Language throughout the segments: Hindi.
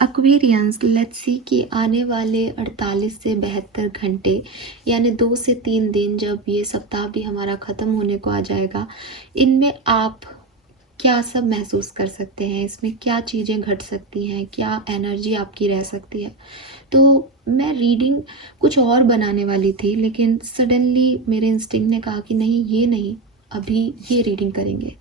एक्वेरियंस, लेट्स सी कि आने वाले 48 से 72 घंटे यानी 2 से 3 दिन, जब ये सप्ताह भी हमारा ख़त्म होने को आ जाएगा, इनमें आप क्या सब महसूस कर सकते हैं, इसमें क्या चीज़ें घट सकती हैं, क्या एनर्जी आपकी रह सकती है। तो मैं रीडिंग कुछ और बनाने वाली थी, लेकिन सडनली मेरे इंस्टिंक्ट ने कहा कि नहीं, ये नहीं, अभी ये रीडिंग करेंगे।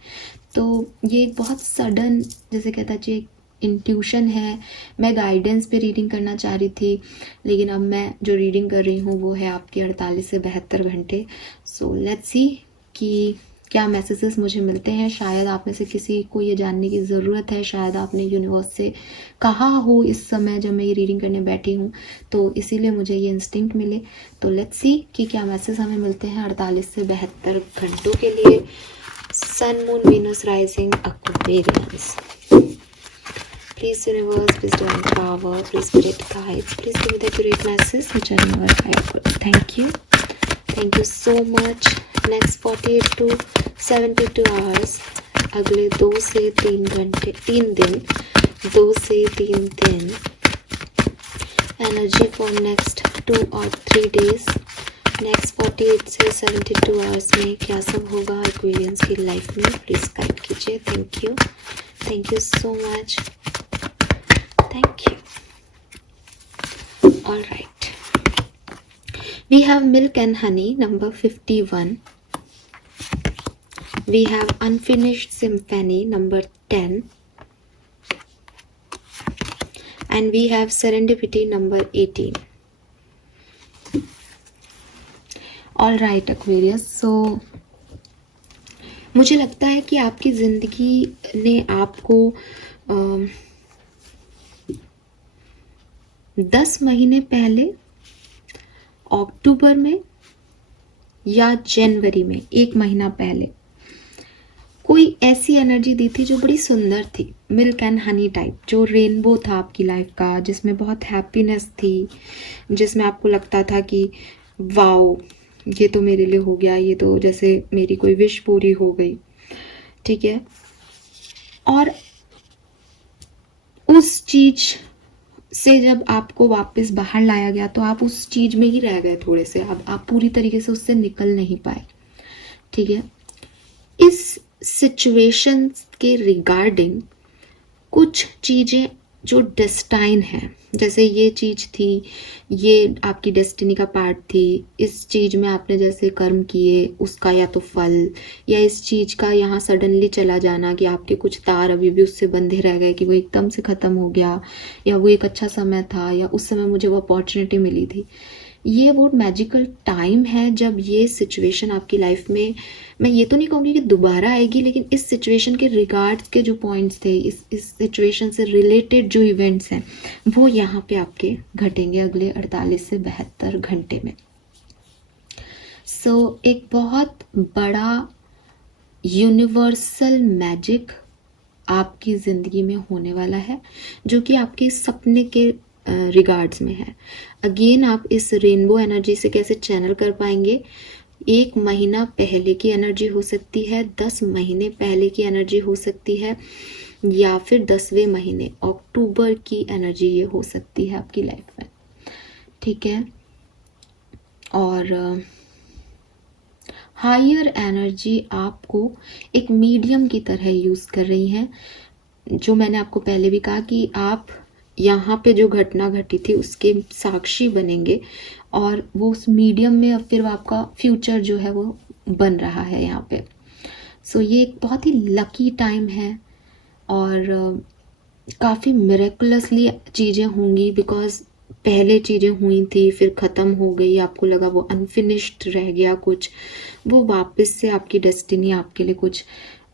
तो ये एक बहुत सडन, जैसे कहता चाहिए, इंट्यूशन है। मैं गाइडेंस पे रीडिंग करना चाह रही थी, लेकिन अब मैं जो रीडिंग कर रही हूँ वो है आपके 48 से 72 घंटे। सो लेट्स सी कि क्या मैसेजेस मुझे मिलते हैं। शायद आप में से किसी को ये जानने की ज़रूरत है, शायद आपने यूनिवर्स से कहा हो इस समय जब मैं ये रीडिंग करने बैठी हूँ, तो इसीलिए मुझे ये इंस्टिंक्ट मिले। तो लेट्स सी कि क्या मैसेज हमें मिलते हैं 48 से 72 घंटों के लिए। Sun, Moon, Venus, Rising, Aquarius. Please universe, please divine power, please spirit guides, please give me the accurate message which I never had. Thank you. Thank you so much. Next 48 to 72 hours. अगले 2 से 3 घंटे, 3 दिन, 2 से 3 दिन. Energy for next 2 or 3 days. Next 48 से 72 आवर्स में क्या सब होगा एक्वेरियंस की लाइफ में, प्लीज़ गाइड कीजिए। Thank you so much, thank you. All right, we have milk and honey number 51, we have unfinished symphony number 10, and we have serendipity number 18। All right Aquarius, so मुझे लगता है कि आपकी ज़िंदगी ने आपको 10 महीने पहले अक्टूबर में या जनवरी में, 1 महीना पहले, कोई ऐसी एनर्जी दी थी जो बड़ी सुंदर थी, मिल्क एंड हनी टाइप, जो रेनबो था आपकी लाइफ का, जिसमें बहुत हैप्पीनेस थी, जिसमें आपको लगता था कि वाओ, ये तो मेरे लिए हो गया, ये तो जैसे मेरी कोई विश पूरी हो गई, ठीक है। और उस चीज से जब आपको वापस बाहर लाया गया तो आप उस चीज में ही रह गए थोड़े से, अब आप पूरी तरीके से उससे निकल नहीं पाए, ठीक है। इस सिचुएशन के रिगार्डिंग कुछ चीज़ें जो डेस्टाइन है, जैसे ये चीज़ थी, ये आपकी डेस्टिनी का पार्ट थी, इस चीज़ में आपने जैसे कर्म किए उसका या तो फल, या इस चीज़ का यहाँ सडनली चला जाना कि आपके कुछ तार अभी भी उससे बंधे रह गए कि वो एकदम से ख़त्म हो गया, या वो एक अच्छा समय था, या उस समय मुझे वो अपॉर्चुनिटी मिली थी। ये वो मैजिकल टाइम है जब ये सिचुएशन आपकी लाइफ में, मैं ये तो नहीं कहूँगी कि दोबारा आएगी, लेकिन इस सिचुएशन के रिगार्ड्स के जो पॉइंट्स थे, इस सिचुएशन से रिलेटेड जो इवेंट्स हैं, वो यहाँ पे आपके घटेंगे अगले 48 से 72 घंटे में। सो एक बहुत बड़ा यूनिवर्सल मैजिक आपकी ज़िंदगी में होने वाला है, जो कि आपके सपने के रिगार्ड्स में है। अगेन, आप इस रेनबो एनर्जी से कैसे चैनल कर पाएंगे? 1 महीना पहले की एनर्जी हो सकती है, 10 महीने पहले की एनर्जी हो सकती है, या फिर 10वें महीने अक्टूबर की एनर्जी ये हो सकती है आपकी लाइफ में, ठीक है। और हायर एनर्जी आपको एक मीडियम की तरह यूज़ कर रही हैं, जो मैंने आपको पहले भी कहा कि आप यहाँ पे जो घटना घटी थी उसके साक्षी बनेंगे, और वो उस मीडियम में अब फिर आपका फ्यूचर जो है वो बन रहा है यहाँ पे। सो ये एक बहुत ही लकी टाइम है, और काफ़ी मिरेकुलसली चीज़ें होंगी, बिकॉज पहले चीज़ें हुई थी, फिर ख़त्म हो गई, आपको लगा वो अनफिनिश्ड रह गया कुछ, वो वापस से आपकी डेस्टिनी आपके लिए कुछ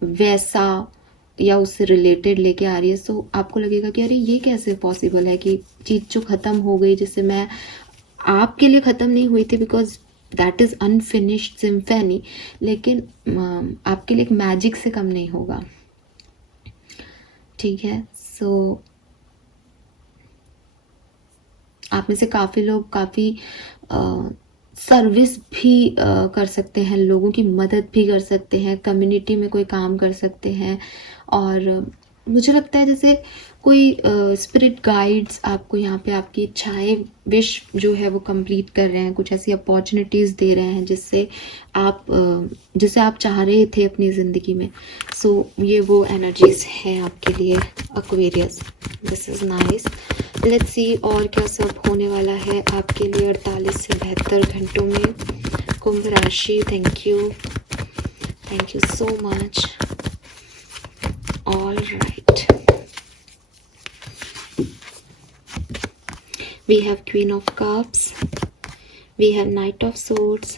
वैसा या उससे रिलेटेड लेके आ रही है। सो आपको लगेगा कि अरे ये कैसे पॉसिबल है कि चीज़ जो ख़त्म हो गई, जिससे मैं आपके लिए ख़त्म नहीं हुई थी, because that is unfinished symphony, लेकिन आपके लिए एक मैजिक से कम नहीं होगा, ठीक है। सो आप में से काफ़ी लोग काफ़ी सर्विस भी कर सकते हैं, लोगों की मदद भी कर सकते हैं, कम्युनिटी में कोई काम कर सकते हैं, और मुझे लगता है जैसे कोई स्पिरिट गाइड्स आपको यहाँ पे आपकी इच्छाएं, विश जो है वो कंप्लीट कर रहे हैं, कुछ ऐसी अपॉर्चुनिटीज़ दे रहे हैं जिसे आप चाह रहे थे अपनी ज़िंदगी में। सो ये वो एनर्जीज हैं आपके लिए Aquarius. This is nice. Let's see और क्या सब होने वाला है आपके लिए 48 से 72 घंटों में। कुंभ राशि, thank you so much. All right, we have Queen of Cups, we have Knight of Swords,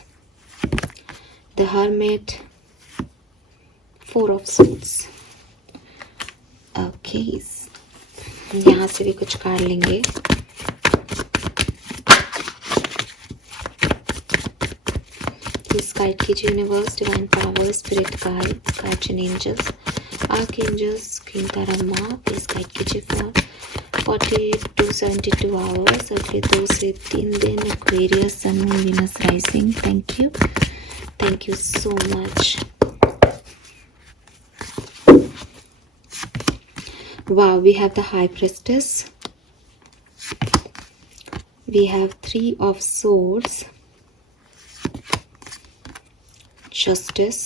the Hermit, Four of Swords. Okay, यहाँ से भी कुछ कार्ड लेंगे। Please guide कीजिए universe, divine power, spirit guides, guardian angels, archangels, queen Tara, please guide कीजिए फॉर 48 to 72 आवर्स, अगले 2 से 3 दिन। Aquarius, sun, moon, Venus, rising, thank you so much. Wow, we have the high priestess, we have 3 of swords, justice,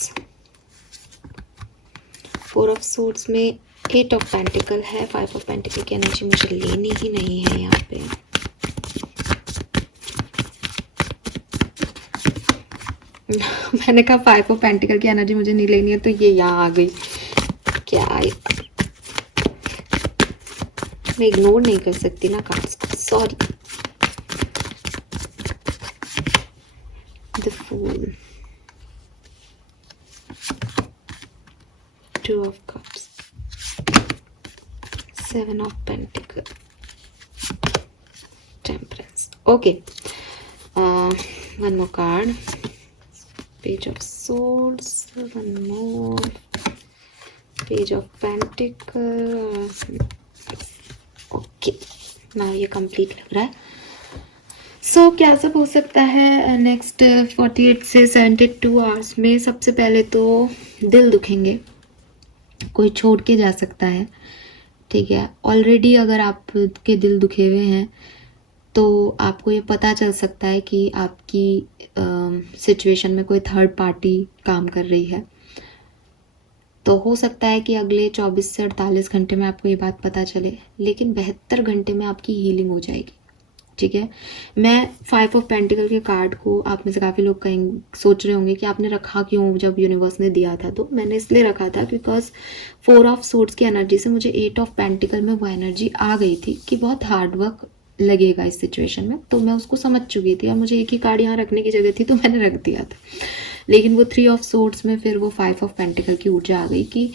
4 of swords में 8 of पेंटिकल है, 5 of पेंटिकल की एनर्जी मुझे लेनी ही नहीं है यहाँ पे। मैंने कहा 5 of पेंटिकल की एनर्जी मुझे नहीं लेनी है, तो ये यहाँ आ गई। क्या मैं इग्नोर नहीं कर सकती ना कार्ड्स को, sorry. The fool, 2 of cups, 7 of pentacles, temperance. Okay, one more card, page of swords, one more, page of pentacles. Okay, now ये complete लग रहा है। सो क्या सब हो सकता है नेक्स्ट 48 से 72 आवर्स में? सबसे पहले तो दिल दुखेंगे, कोई छोड़ के जा सकता है, ठीक है। ऑलरेडी अगर आपके दिल दुखे हुए हैं तो आपको ये पता चल सकता है कि आपकी सिचुएशन में कोई थर्ड पार्टी काम कर रही है। तो हो सकता है कि अगले 24 से 48 घंटे में आपको ये बात पता चले, लेकिन 72 घंटे में आपकी हीलिंग हो जाएगी, ठीक है। मैं 5 of पेंटिकल के कार्ड को, आप में से काफ़ी लोग सोच रहे होंगे कि आपने रखा क्यों जब यूनिवर्स ने दिया था। तो मैंने इसलिए रखा था बिकॉज 4 of swords की एनर्जी से मुझे 8 of पेंटिकल में वो एनर्जी आ गई थी कि बहुत हार्ड वर्क लगेगा इस सिचुएशन में। तो मैं उसको समझ चुकी थी और मुझे एक ही कार्ड यहाँ रखने की जगह थी, तो मैंने रख दिया था। लेकिन वो 3 of swords में फिर वो 5 of पेंटिकल की ऊर्जा आ गई कि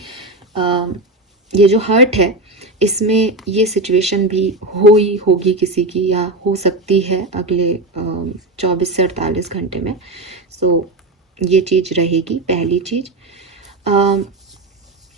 ये जो हर्ट है इसमें ये सिचुएशन भी होगी किसी की, या हो सकती है अगले 24 से 48 घंटे में। सो ये चीज़ रहेगी, पहली चीज़।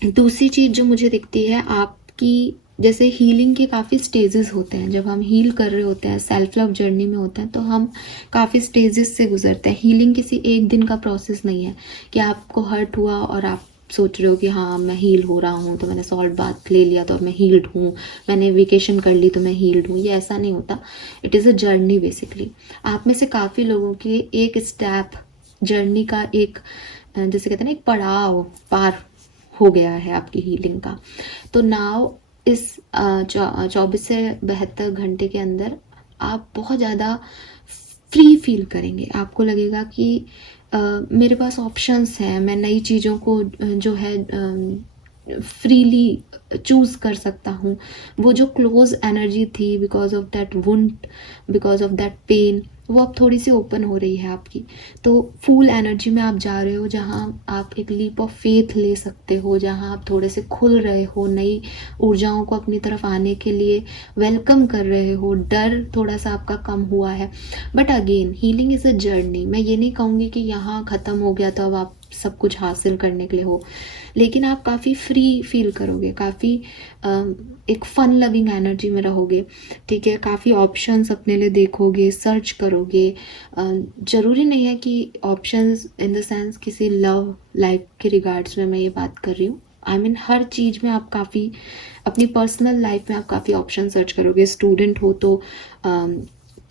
दूसरी चीज़ जो मुझे दिखती है, आपकी जैसे हीलिंग के काफ़ी स्टेजेस होते हैं। जब हम हील कर रहे होते हैं, सेल्फ लव जर्नी में होते हैं, तो हम काफ़ी स्टेजेस से गुजरते हैं। हीलिंग किसी एक दिन का प्रोसेस नहीं है कि आपको हर्ट हुआ और आप सोच रहे हो कि हाँ मैं हील हो रहा हूँ, तो मैंने सॉल्ट बाथ ले लिया तो अब मैं हील्ड हूँ, मैंने वेकेशन कर ली तो मैं हील्ड हूँ। ये ऐसा नहीं होता। It is a journey basically. आप में से काफ़ी लोगों की एक स्टेप जर्नी का, एक जैसे कहते हैं ना, एक पड़ाव पार हो गया है आपकी हीलिंग का। तो नाउ इस 24 से 72 घंटे के अंदर आप बहुत ज़्यादा फ्री फील करेंगे। आपको लगेगा कि मेरे पास ऑप्शंस हैं, मैं नई चीज़ों को जो है फ्रीली चूज़ कर सकता हूँ। वो जो क्लोज एनर्जी थी because of that wound, because of that pain, वो अब थोड़ी सी ओपन हो रही है आपकी। तो फुल एनर्जी में आप जा रहे हो, जहाँ आप एक लीप ऑफ फेथ ले सकते हो, जहाँ आप थोड़े से खुल रहे हो, नई ऊर्जाओं को अपनी तरफ आने के लिए वेलकम कर रहे हो। डर थोड़ा सा आपका कम हुआ है। But again healing is a journey. मैं ये नहीं कहूँगी कि यहाँ ख़त्म हो गया तो अब आप सब कुछ हासिल करने के लिए हो, लेकिन आप काफ़ी फ्री फील करोगे, काफ़ी एक फन लविंग एनर्जी में रहोगे, ठीक है। काफ़ी ऑप्शंस अपने लिए देखोगे, सर्च करोगे। ज़रूरी नहीं है कि ऑप्शंस इन द सेंस किसी लव लाइफ के रिगार्ड्स में मैं ये बात कर रही हूँ, आई मीन हर चीज़ में आप काफ़ी अपनी पर्सनल लाइफ में आप काफ़ी ऑप्शन सर्च करोगे। स्टूडेंट हो तो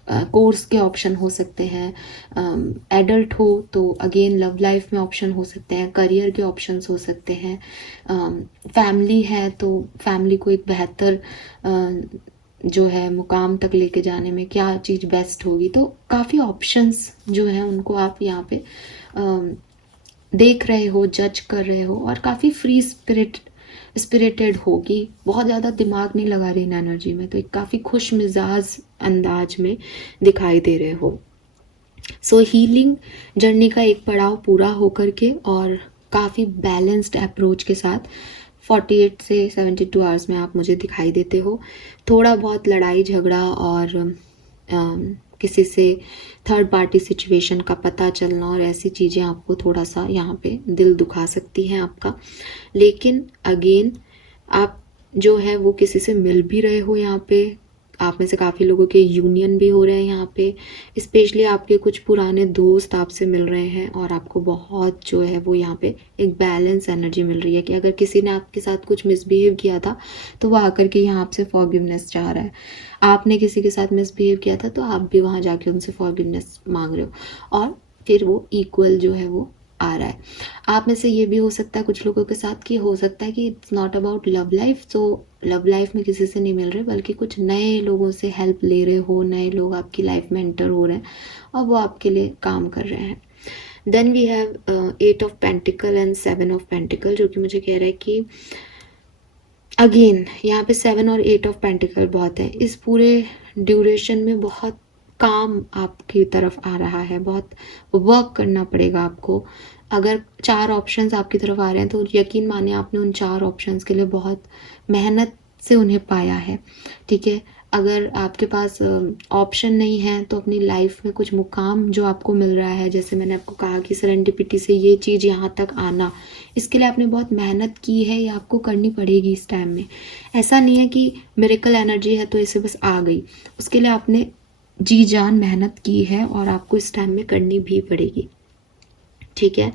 कोर्स के ऑप्शन हो सकते हैं, एडल्ट हो तो अगेन लव लाइफ में ऑप्शन हो सकते हैं, करियर के ऑप्शंस हो सकते हैं, फैमिली है तो फैमिली को एक बेहतर जो है मुकाम तक लेके जाने में क्या चीज़ बेस्ट होगी। तो काफ़ी ऑप्शंस जो हैं उनको आप यहाँ पे देख रहे हो, जज कर रहे हो और काफ़ी फ्री स्पिरिटेड होगी, बहुत ज़्यादा दिमाग नहीं लगा रही इन एनर्जी में, तो एक काफ़ी खुश मिजाज अंदाज में दिखाई दे रहे हो। सो हीलिंग जर्नी का एक पड़ाव पूरा होकर के और काफ़ी बैलेंस्ड अप्रोच के साथ 48 से 72 आवर्स में आप मुझे दिखाई देते हो। थोड़ा बहुत लड़ाई झगड़ा और किसी से थर्ड पार्टी सिचुएशन का पता चलना और ऐसी चीज़ें आपको थोड़ा सा यहाँ पे दिल दुखा सकती हैं आपका, लेकिन अगेन आप जो है वो किसी से मिल भी रहे हो। यहाँ पे आप में से काफ़ी लोगों के यूनियन भी हो रहे हैं यहाँ पे, स्पेशली आपके कुछ पुराने दोस्त आपसे मिल रहे हैं और आपको बहुत जो है वो यहाँ पे एक बैलेंस एनर्जी मिल रही है कि अगर किसी ने आपके साथ कुछ मिसबिहेव किया था तो वो आकर के यहाँ आपसे फॉरगिवनेस चाह रहा है, आपने किसी के साथ मिसबिहेव किया था तो आप भी वहाँ जाके उनसे फॉरगिवनेस मांग रहे हो और फिर वो इक्वल जो है वो आ रहा है। आप में से ये भी हो सकता है कुछ लोगों के साथ कि हो सकता है कि it's not about love life, तो लव लाइफ में किसी से नहीं मिल रहे बल्कि कुछ नए लोगों से हेल्प ले रहे हो, नए लोग आपकी लाइफ में एंटर हो रहे हैं और वो आपके लिए काम कर रहे हैं। Then we have 8 of pentacles and 7 of pentacles, जो कि मुझे कह रहा है कि अगेन यहाँ पे 7 और 8 ऑफ पेंटिकल बहुत है। इस पूरे ड्यूरेशन में बहुत काम आपकी तरफ आ रहा है, बहुत वर्क करना पड़ेगा आपको। अगर 4 ऑप्शंस आपकी तरफ आ रहे हैं तो यकीन मानिए आपने उन 4 ऑप्शंस के लिए बहुत मेहनत से उन्हें पाया है, ठीक है। अगर आपके पास ऑप्शन नहीं है तो अपनी लाइफ में कुछ मुकाम जो आपको मिल रहा है, जैसे मैंने आपको कहा कि सेरेंडिपिटी से ये चीज़ यहाँ तक आना, इसके लिए आपने बहुत मेहनत की है या आपको करनी पड़ेगी इस टाइम में। ऐसा नहीं है कि मिरेकल एनर्जी है तो इसे बस आ गई, उसके लिए आपने जी जान मेहनत की है और आपको इस टाइम में करनी भी पड़ेगी, ठीक है।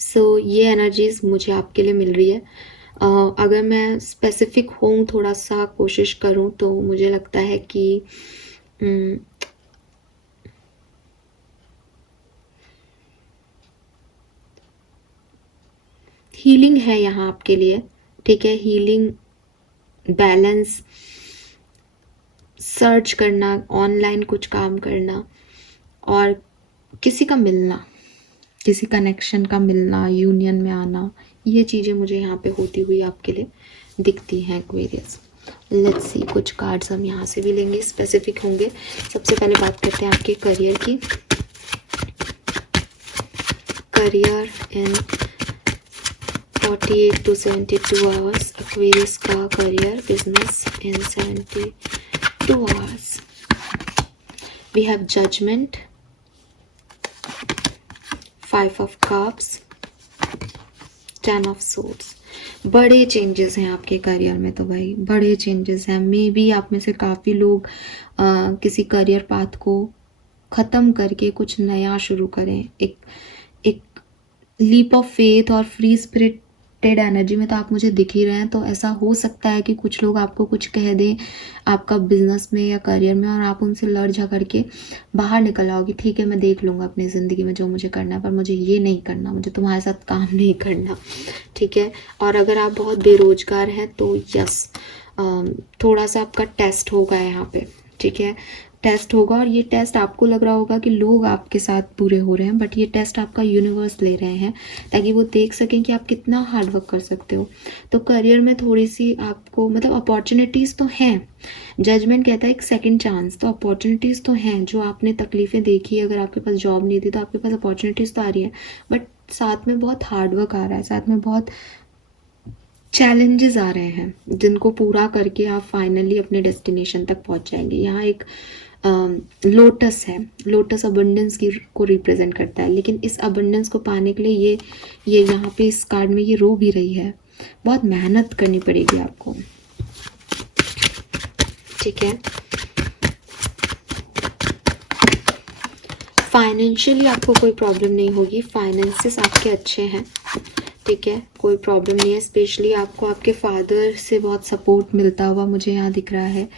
सो ये एनर्जीज मुझे आपके लिए मिल रही है। अगर मैं स्पेसिफिक हूँ, थोड़ा सा कोशिश करूँ तो मुझे लगता है कि हीलिंग है यहाँ आपके लिए, ठीक है। हीलिंग, बैलेंस, सर्च करना, ऑनलाइन कुछ काम करना और किसी का मिलना, किसी कनेक्शन का मिलना, यूनियन में आना, ये चीज़ें मुझे यहाँ पे होती हुई आपके लिए दिखती हैं एक्वेरियस। लेट्स सी, कुछ कार्ड्स हम यहाँ से भी लेंगे, स्पेसिफिक होंगे। सबसे पहले बात करते हैं आपके करियर की। Career in 48 to 72 hours, Aquarius का career business in 72 hours. We have judgement, 5 of cups, 10 of swords. बड़े चेंजेस हैं आपके करियर में, तो भाई बड़े चेंजेस हैं। मे बी आप में से काफ़ी लोग किसी करियर पाथ को ख़त्म करके कुछ नया शुरू करें। एक लीप ऑफ फेथ और फ्री स्पिरिटेड एनर्जी में तो आप मुझे दिख ही रहे हैं। तो ऐसा हो सकता है कि कुछ लोग आपको कुछ कह दें आपका बिजनेस में या करियर में और आप उनसे लड़ झगड़ के बाहर निकल आओगे, ठीक है मैं देख लूँगा अपनी ज़िंदगी में जो मुझे करना है, पर मुझे ये नहीं करना, मुझे तुम्हारे साथ काम नहीं करना, ठीक है। और अगर आप बहुत बेरोजगार हैं तो यस, थोड़ा सा आपका टेस्ट होगा यहाँ पे, ठीक है। टेस्ट होगा और ये टेस्ट आपको लग रहा होगा कि लोग आपके साथ बुरे हो रहे हैं, बट ये टेस्ट आपका यूनिवर्स ले रहे हैं ताकि वो देख सकें कि आप कितना हार्ड वर्क कर सकते हो। तो करियर में थोड़ी सी आपको मतलब अपॉर्चुनिटीज़ तो हैं, जजमेंट कहता है एक सेकंड चांस, तो अपॉर्चुनिटीज़ तो हैं। जो आपने तकलीफ़ें देखी, अगर आपके पास जॉब नहीं थी तो आपके पास अपॉर्चुनिटीज़ तो आ रही है, बट साथ में बहुत हार्ड वर्क आ रहा है, साथ में बहुत चैलेंजेस आ रहे हैं जिनको पूरा करके आप फाइनली अपने डेस्टिनेशन तक पहुंच जाएंगे। यहाँ एक लोटस है, लोटस अबंडेंस की को रिप्रेजेंट करता है, लेकिन इस अबंडेंस को पाने के लिए ये यहाँ पे इस कार्ड में ये रो भी रही है, बहुत मेहनत करनी पड़ेगी आपको, ठीक है। फाइनेंशियली आपको कोई प्रॉब्लम नहीं होगी, फाइनेंसेस आपके अच्छे हैं, ठीक है, कोई प्रॉब्लम नहीं है। स्पेशली आपको आपके फादर से बहुत सपोर्ट मिलता हुआ मुझे यहाँ दिख रहा है।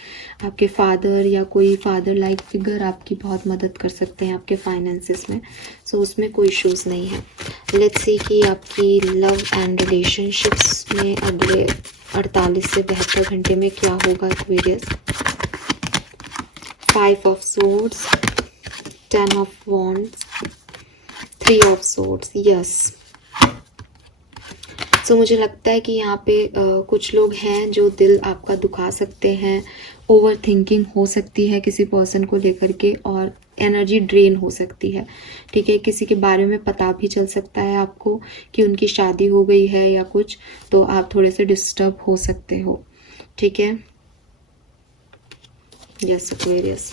आपके फादर या कोई फादर लाइक फिगर आपकी बहुत मदद कर सकते हैं आपके फाइनेंसिस में, सो उसमें कोई इश्यूज़ नहीं है। लेट्स सी कि आपकी लव एंड रिलेशनशिप्स में अगले 48 से 72 घंटे में क्या होगा Aquarius. 5 of swords, 10 of wands, 3 of swords, yes. So मुझे लगता है कि यहाँ पे कुछ लोग हैं जो दिल आपका दुखा सकते हैं। ओवर थिंकिंग हो सकती है किसी पर्सन को लेकर के, और एनर्जी ड्रेन हो सकती है। ठीक है, किसी के बारे में पता भी चल सकता है आपको कि उनकी शादी हो गई है या कुछ, तो आप थोड़े से डिस्टर्ब हो सकते हो। ठीक है, यस एक्वेरियस।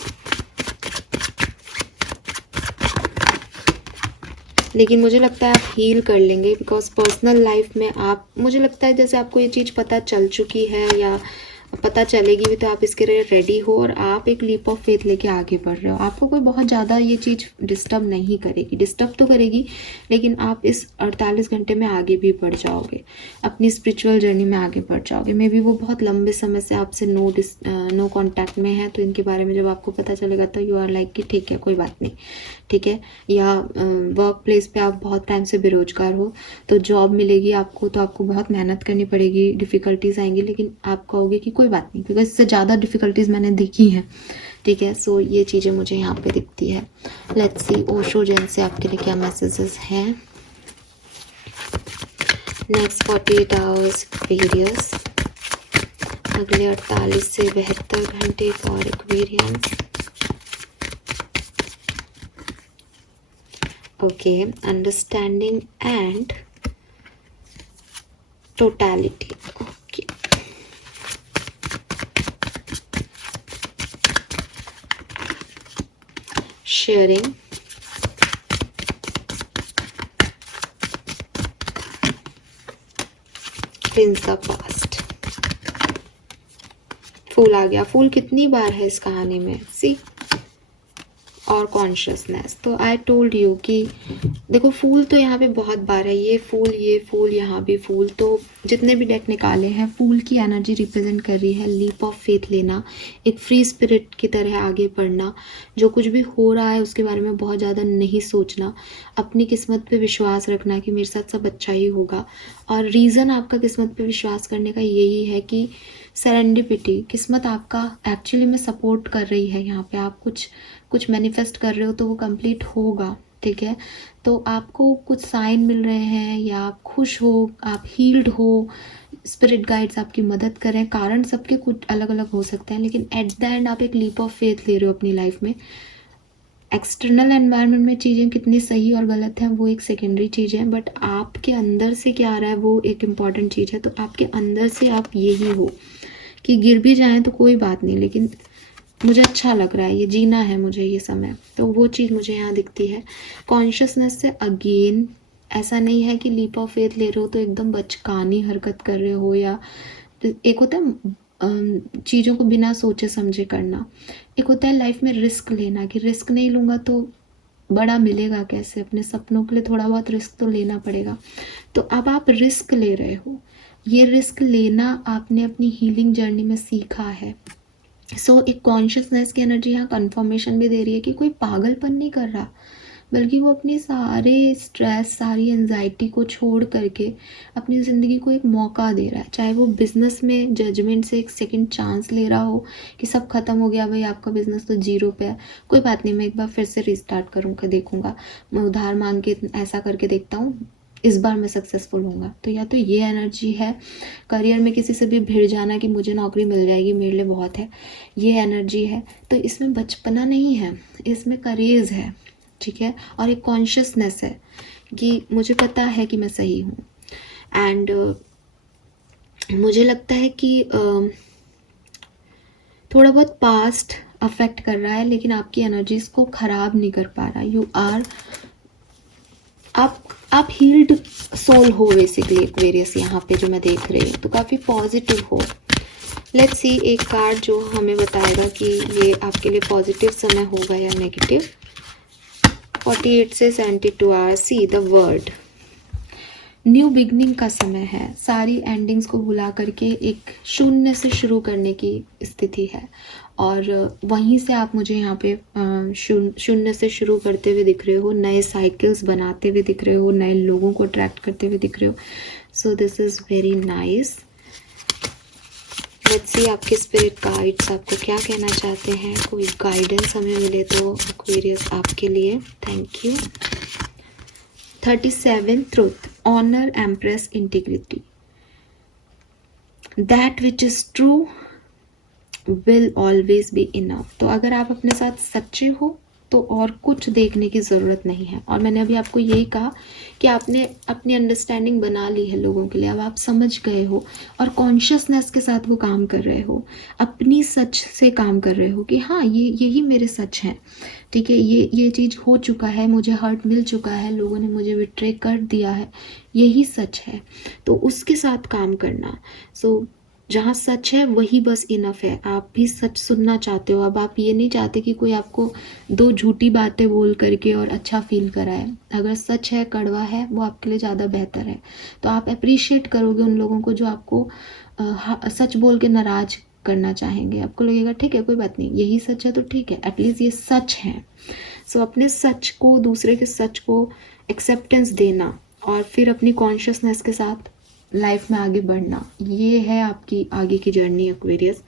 लेकिन मुझे लगता है आप हील कर लेंगे, बिकॉज पर्सनल लाइफ में आप, मुझे लगता है जैसे आपको ये चीज़ पता चल चुकी है या पता चलेगी भी, तो आप इसके लिए रेडी हो और आप एक लीप ऑफ फेथ लेके आगे बढ़ रहे हो। आपको कोई बहुत ज़्यादा ये चीज़ डिस्टर्ब नहीं करेगी, डिस्टर्ब तो करेगी लेकिन आप इस 48 घंटे में आगे भी बढ़ जाओगे, अपनी स्पिरिचुअल जर्नी में आगे बढ़ जाओगे। मे बी वो बहुत लंबे समय से आपसे नो कॉन्टैक्ट में है, तो इनके बारे में जब आपको पता चलेगा तो यू आर लाइक कि ठीक है कोई बात नहीं, ठीक है। या वर्क प्लेस पे आप बहुत टाइम से बेरोजगार हो, तो जॉब मिलेगी आपको, तो आपको बहुत मेहनत करनी पड़ेगी, डिफ़िकल्टीज आएंगी, लेकिन आप कहोगे कि कोई बात नहीं, क्योंकि इससे ज़्यादा डिफ़िकल्टीज मैंने देखी हैं। ठीक है, सो ये चीज़ें मुझे यहाँ पे दिखती है। लेट्स सी ओशो जैन से आपके लिए क्या मैसेजेस हैं नेक्स्ट 48 आवर्स एक्वेरियस, अगले 48 से 72 घंटे for Aquarians. Okay, understanding and totality. Okay. Sharing. Cleanse the past. फूल आ गया। फूल कितनी बार है इस कहानी में, सी, और कॉन्शियसनेस। तो आई टोल्ड यू कि देखो फूल तो यहाँ पे बहुत बार है, ये फूल यहाँ भी फूल, तो जितने भी डेक निकाले हैं फूल की एनर्जी रिप्रेजेंट कर रही है लीप ऑफ फेथ लेना, एक फ्री स्पिरिट की तरह आगे बढ़ना, जो कुछ भी हो रहा है उसके बारे में बहुत ज़्यादा नहीं सोचना, अपनी किस्मत पे विश्वास रखना कि मेरे साथ सब अच्छा ही होगा। और रीज़न आपका किस्मत पे विश्वास करने का यही है कि सेरेंडिपिटी, किस्मत आपका एक्चुअली में सपोर्ट कर रही है। यहाँ पे आप कुछ मैनिफेस्ट कर रहे हो तो वो कंप्लीट होगा। ठीक है, तो आपको कुछ साइन मिल रहे हैं, या आप खुश हो, आप हील्ड हो, स्पिरिट गाइड्स आपकी मदद करें। कारण सबके कुछ अलग अलग हो सकते हैं, लेकिन एट द एंड आप एक लीप ऑफ फेथ ले रहे हो अपनी लाइफ में। एक्सटर्नल एनवायरनमेंट में चीज़ें कितनी सही और गलत हैं वो एक सेकेंडरी चीज़ है, बट आपके अंदर से क्या आ रहा है वो एक इम्पॉर्टेंट चीज़ है। तो आपके अंदर से आप यही हो कि गिर भी जाएं तो कोई बात नहीं, लेकिन मुझे अच्छा लग रहा है, ये जीना है मुझे ये समय, तो वो चीज़ मुझे यहाँ दिखती है। कॉन्शियसनेस से अगेन ऐसा नहीं है कि लीप ऑफ फेथ ले रहे हो तो एकदम बचकानी हरकत कर रहे हो, या एक होता है चीज़ों को बिना सोचे समझे करना, एक होता है लाइफ में रिस्क लेना कि रिस्क नहीं लूँगा तो बड़ा मिलेगा कैसे, अपने सपनों के लिए थोड़ा बहुत रिस्क तो लेना पड़ेगा। तो अब आप रिस्क ले रहे हो, ये रिस्क लेना आपने अपनी हीलिंग जर्नी में सीखा है। सो एक कॉन्शियसनेस की एनर्जी यहाँ कंफर्मेशन भी दे रही है कि कोई पागलपन नहीं कर रहा, बल्कि वो अपने सारे स्ट्रेस, सारी एंजाइटी को छोड़ करके अपनी ज़िंदगी को एक मौका दे रहा है। चाहे वो बिज़नेस में जजमेंट से एक सेकंड चांस ले रहा हो कि सब खत्म हो गया भाई, आपका बिज़नेस तो जीरो पे है, कोई बात नहीं, मैं एक बार फिर से रिस्टार्ट करूँगा, देखूँगा, मैं उधार मांग के ऐसा करके देखता हूँ, इस बार मैं सक्सेसफुल होऊंगा। तो या तो ये एनर्जी है। करियर में किसी से भी भिड़ जाना कि मुझे नौकरी मिल जाएगी मेरे लिए बहुत है, ये एनर्जी है। तो इसमें बचपना नहीं है, इसमें करेज है। ठीक है, और एक कॉन्शियसनेस है कि मुझे पता है कि मैं सही हूँ। एंड मुझे लगता है कि थोड़ा बहुत पास्ट अफेक्ट कर रहा है, लेकिन आपकी एनर्जीज को ख़राब नहीं कर पा रहा। यू आर, आप हील्ड सोल हो बेसिकली एक्वेरियस यहाँ पे जो मैं देख रही हूँ, तो काफ़ी पॉजिटिव हो। लेट्स सी एक कार्ड जो हमें बताएगा कि ये आपके लिए पॉजिटिव समय होगा या नेगेटिव। 48 से 72 hours. See the word, new beginning का समय है, सारी एंडिंग्स को भुला करके एक शून्य से शुरू करने की स्थिति है। और वहीं से आप मुझे यहाँ पे शून्य से शुरू करते हुए दिख रहे हो, नए साइकिल्स बनाते हुए दिख रहे हो, नए लोगों को अट्रैक्ट करते हुए दिख रहे हो। So this is very nice. Let's see आपके स्पिरिट गाइड्स आपको क्या कहना चाहते हैं। कोई गाइडेंस हमें मिले तो एक्वेरियस आपके लिए। Thank you. 37 truth, honour, empress, integrity. That which is true will always be enough. तो अगर आप अपने साथ सच्चे हो तो और कुछ देखने की ज़रूरत नहीं है। और मैंने अभी आपको यही कहा कि आपने अपनी अंडरस्टैंडिंग बना ली है लोगों के लिए, अब आप समझ गए हो और कॉन्शियसनेस के साथ वो काम कर रहे हो, अपनी सच से काम कर रहे हो कि हाँ यही मेरे सच हैं। ठीक है, ये चीज़ हो चुका है, मुझे हर्ट मिल चुका है, लोगों ने मुझे बिट्रे कर दिया है, यही सच है। तो उसके साथ काम करना। सो जहाँ सच है वही बस इनफ है। आप भी सच सुनना चाहते हो। अब आप ये नहीं चाहते कि कोई आपको दो झूठी बातें बोल करके और अच्छा फील कराए। अगर सच है, कड़वा है, वो आपके लिए ज़्यादा बेहतर है। तो आप अप्रिशिएट करोगे उन लोगों को जो आपको सच बोल के नाराज करना चाहेंगे। आपको लगेगा ठीक है कोई बात नहीं, यही सच है तो ठीक है, एटलीस्ट ये सच है। सो अपने सच को, दूसरे के सच को एक्सेप्टेंस देना और फिर अपनी कॉन्शियसनेस के साथ लाइफ में आगे बढ़ना, ये है आपकी आगे की journey Aquarius.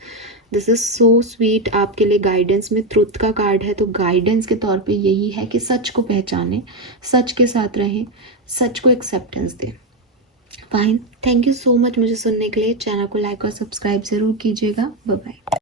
This is so sweet. आपके लिए गाइडेंस में ट्रुथ का कार्ड है, तो गाइडेंस के तौर पे यही है कि सच को पहचानें, सच के साथ रहें, सच को एक्सेप्टेंस दें। Fine, thank you so much मुझे सुनने के लिए। चैनल को लाइक और सब्सक्राइब ज़रूर कीजिएगा। Bye bye.